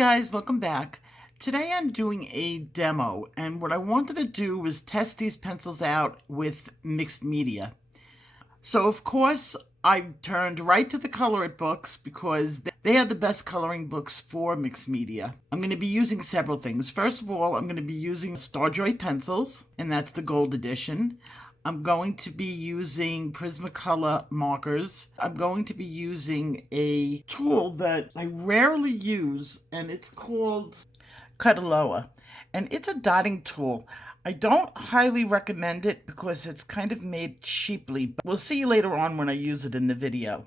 Guys, welcome back. Today I'm doing a demo, and what I wanted to do was test these pencils out with mixed media. So of course I turned right to the Colored books because they are the best coloring books for mixed media. I'm going to be using several things. First of all, I'm going to be using Starjoy pencils, and that's the gold edition. I'm going to be using Prismacolor Markers. I'm going to be using a tool that I rarely use, and it's called Cutaloa, and it's a dotting tool. I don't highly recommend it because it's kind of made cheaply, but we'll see later on when I use it in the video.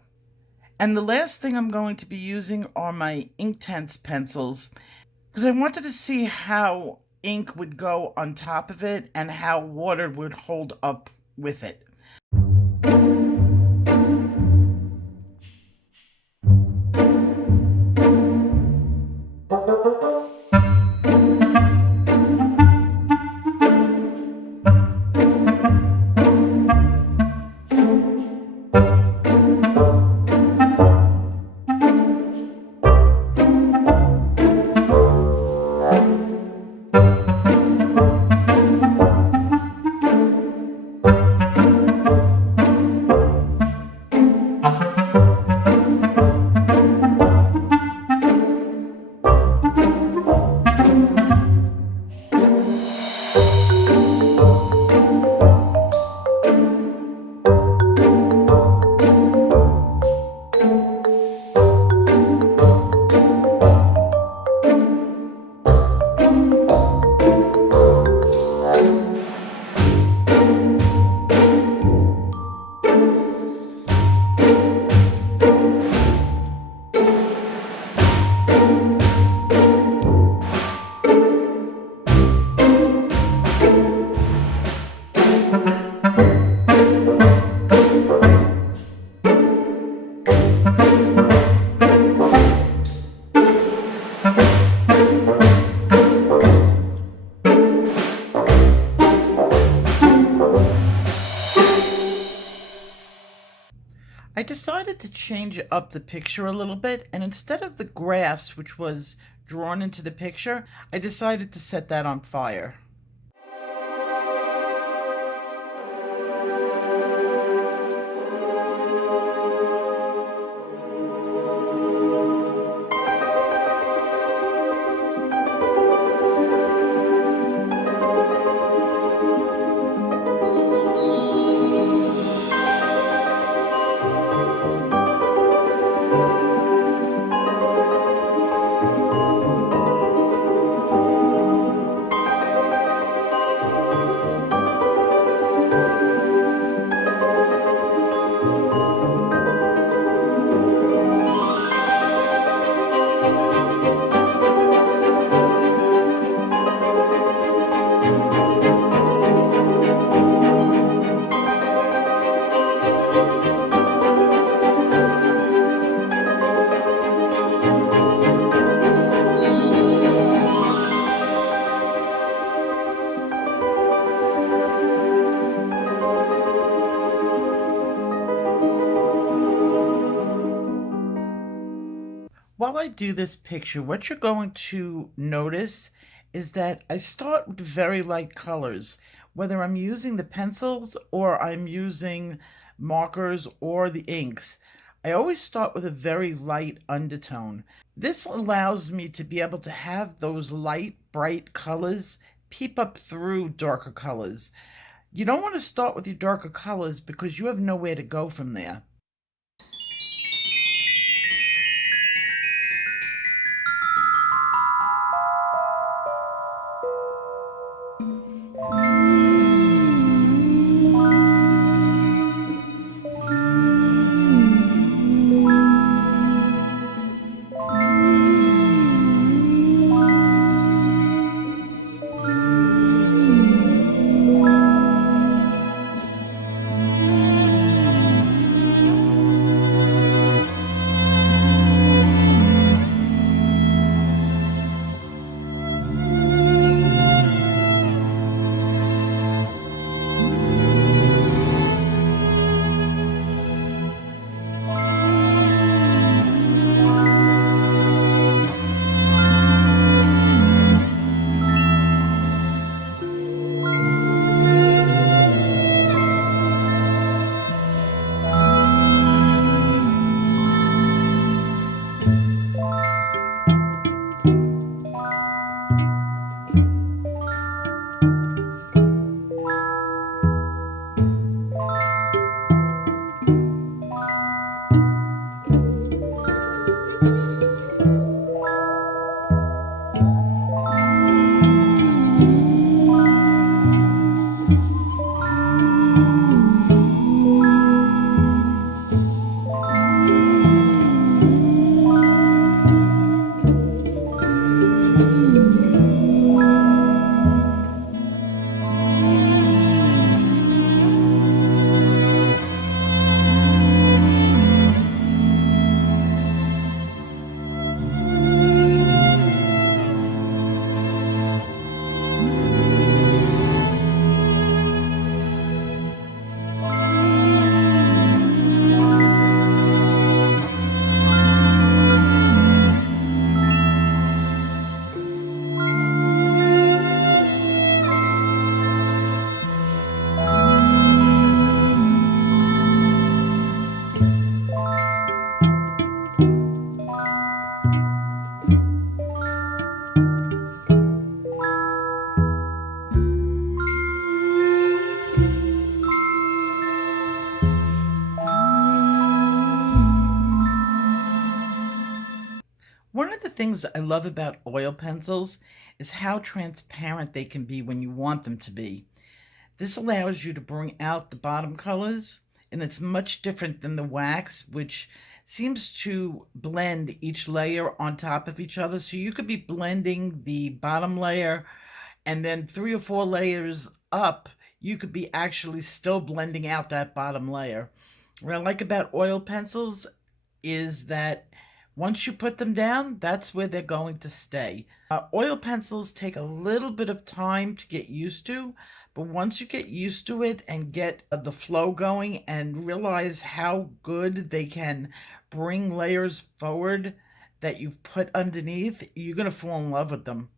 And the last thing I'm going to be using are my Inktense pencils, because I wanted to see how ink would go on top of it and how water would hold up with it. I decided to change up the picture a little bit, and instead of the grass, which was drawn into the picture, I decided to set that on fire. While I do this picture, what you're going to notice is that I start with very light colors, whether I'm using the pencils or I'm using markers or the inks. I always start with a very light undertone. This allows me to be able to have those light, bright colors peep up through darker colors. You don't want to start with your darker colors because you have nowhere to go from there. things I love about oil pencils is how transparent they can be when you want them to be. This allows you to bring out the bottom colors, and it's much different than the wax, which seems to blend each layer on top of each other. So you could be blending the bottom layer, and then 3 or 4 layers up, you could be actually still blending out that bottom layer. What I like about oil pencils is that once you put them down, that's where they're going to stay. Oil pencils take a little bit of time to get used to, but once you get used to it and get the flow going and realize how good they can bring layers forward that you've put underneath, you're going to fall in love with them.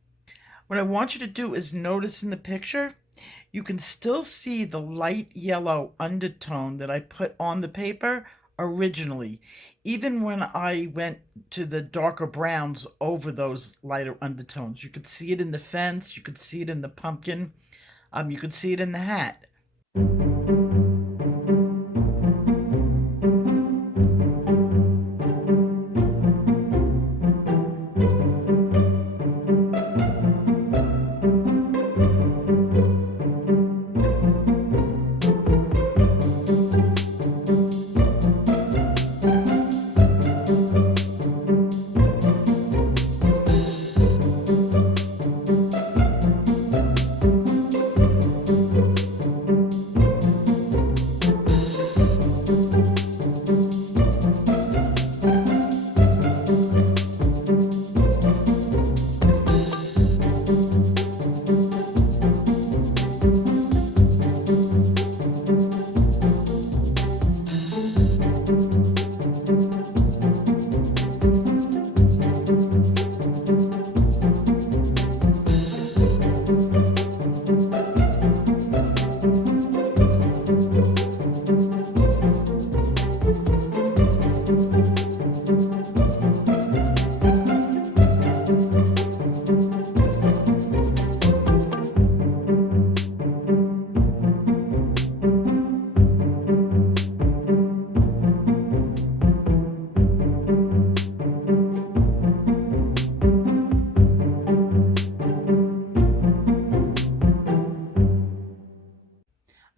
What I want you to do is notice in the picture, you can still see the light yellow undertone that I put on the paper originally, even when I went to the darker browns over those lighter undertones. You could see it in the fence, you could see it in the pumpkin, you could see it in the hat.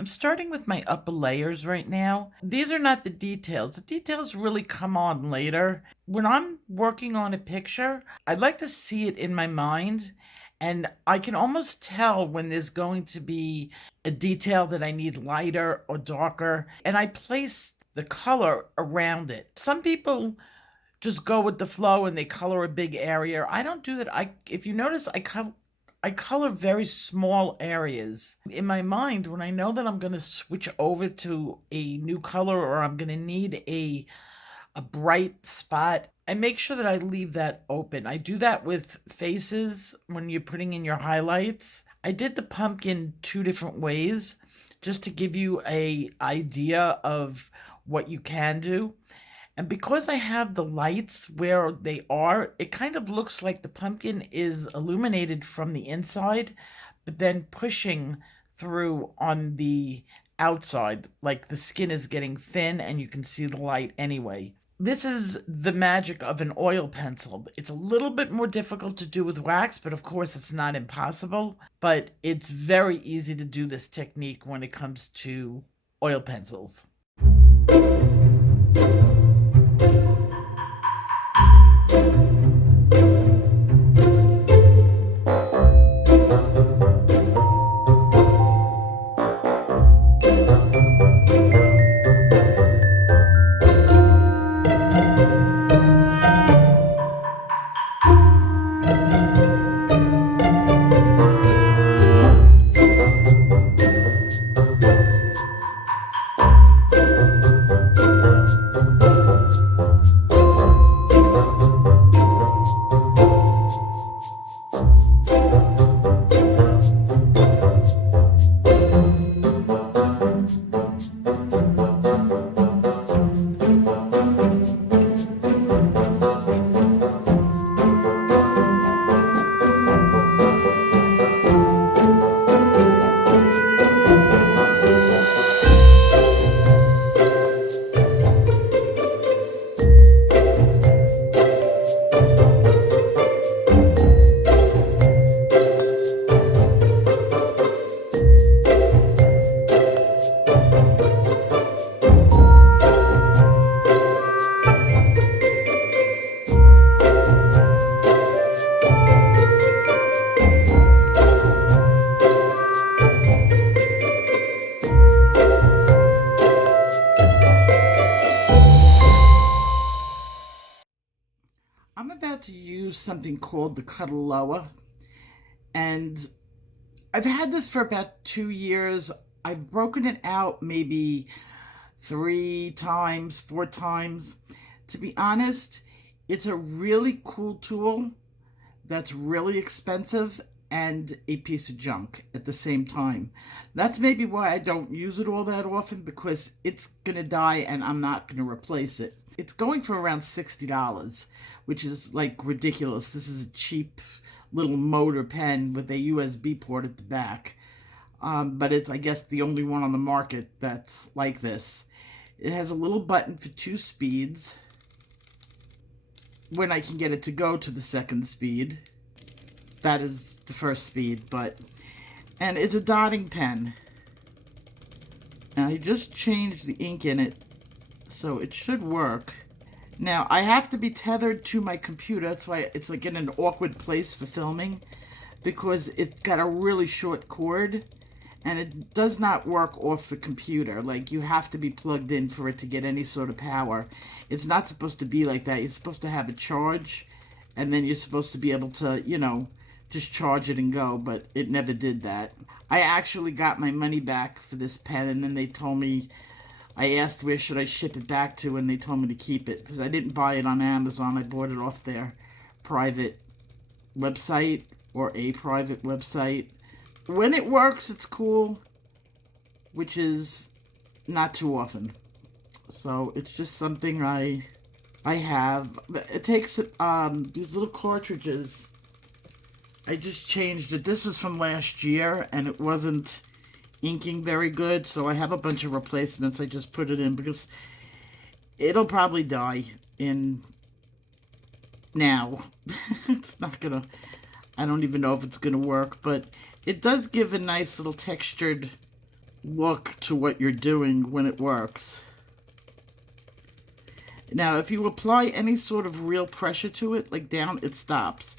Starting with my upper layers right now. These are not the details. The details really come on later. When I'm working on a picture, I like to see it in my mind, and I can almost tell when there's going to be a detail that I need lighter or darker, and I place the color around it. Some people just go with the flow and they color a big area. I don't do that. If you notice, I color very small areas. In my mind, when I know that I'm going to switch over to a new color or I'm going to need a bright spot, I make sure that I leave that open. I do that with faces when you're putting in your highlights. I did the pumpkin 2 different ways just to give you an idea of what you can do. And because I have the lights where they are, it kind of looks like the pumpkin is illuminated from the inside, but then pushing through on the outside, like the skin is getting thin and you can see the light anyway. This is the magic of an oil pencil. It's a little bit more difficult to do with wax, but of course it's not impossible. But it's very easy to do this technique when it comes to oil pencils. to use something called the Cuddaloa, and I've had this for about 2 years. I've broken it out maybe 3 times, 4 times. To be honest, it's a really cool tool that's really expensive and a piece of junk at the same time. That's maybe why I don't use it all that often, because it's gonna die and I'm not gonna replace it. It's going for around $60, which is like ridiculous. This is a cheap little motor pen with a USB port at the back. But it's, I guess, the only one on the market that's like this. It has a little button for 2 speeds, when I can get it to go to the second speed. That is the first speed, and it's a dotting pen. Now, I just changed the ink in it, so it should work. Now, I have to be tethered to my computer. That's why it's like in an awkward place for filming, because it's got a really short cord, and it does not work off the computer. Like, you have to be plugged in for it to get any sort of power. It's not supposed to be like that. You're supposed to have a charge, and then you're supposed to be able to, you know, just charge it and go, but it never did that. I actually got my money back for this pen, and then they told me, I asked where should I ship it back to, and they told me to keep it, because I didn't buy it on Amazon. I bought it off their private website, or a private website. When it works, it's cool, which is not too often. So it's just something I have. It takes these little cartridges. I just changed it. This was from last year, and it wasn't inking very good, so I have a bunch of replacements. I just put it in because it'll probably die in now. It's not gonna, I don't even know if it's gonna work, but it does give a nice little textured look to what you're doing when it works. Now, if you apply any sort of real pressure to it, like down, it stops.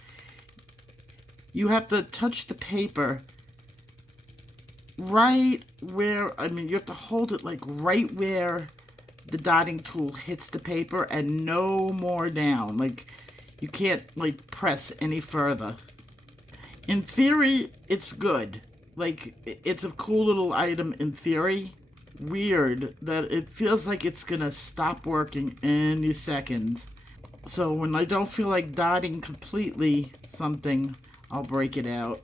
You have to touch the paper right where, I mean, you have to hold it like right where the dotting tool hits the paper and no more down. Like, you can't, like, press any further. In theory, it's good. Like, it's a cool little item in theory. Weird that it feels like it's gonna stop working any second. So when I don't feel like dotting completely something, I'll break it out.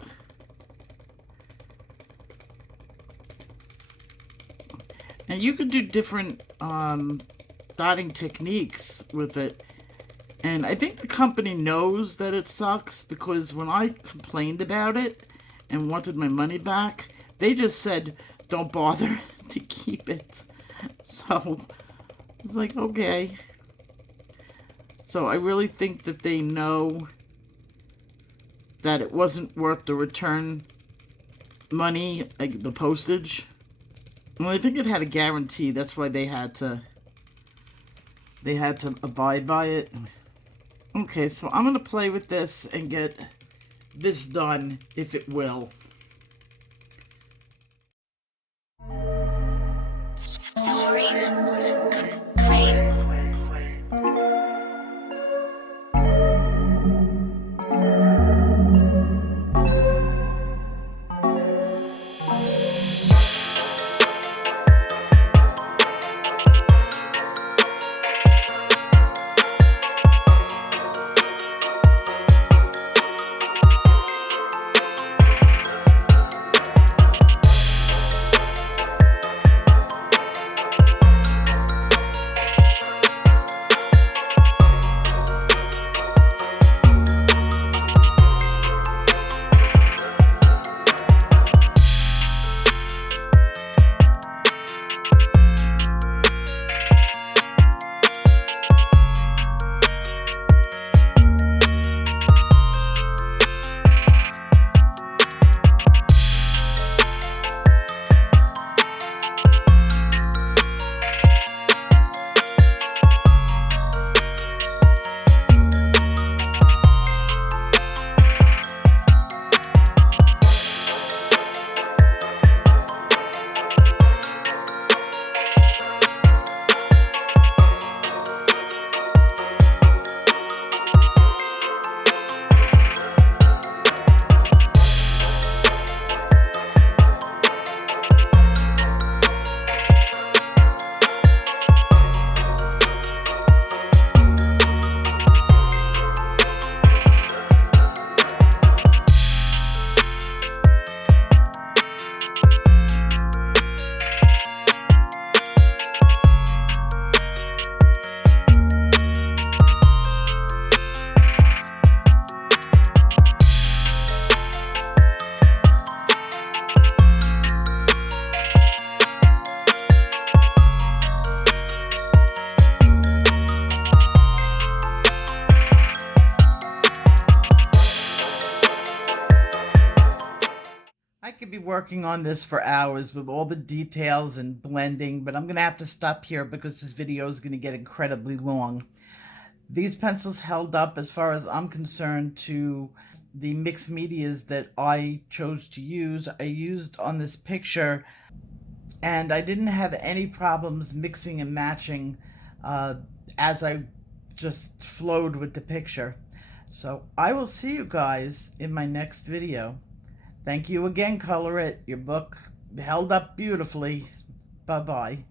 And you can do different dotting techniques with it. And I think the company knows that it sucks, because when I complained about it and wanted my money back, they just said, don't bother to keep it. So it's like, okay. So I really think that they know that it wasn't worth the return money, like the postage. Well, I think it had a guarantee. That's why they had to abide by it. Okay, so I'm gonna play with this and get this done, if it will. working on this for hours with all the details and blending, but I'm going to have to stop here because this video is going to get incredibly long. These pencils held up, as far as I'm concerned, to the mixed medias that I chose to use. I used on this picture, and I didn't have any problems mixing and matching as I just flowed with the picture. So I will see you guys in my next video. Thank you again, Color It. Your book held up beautifully. Bye-bye.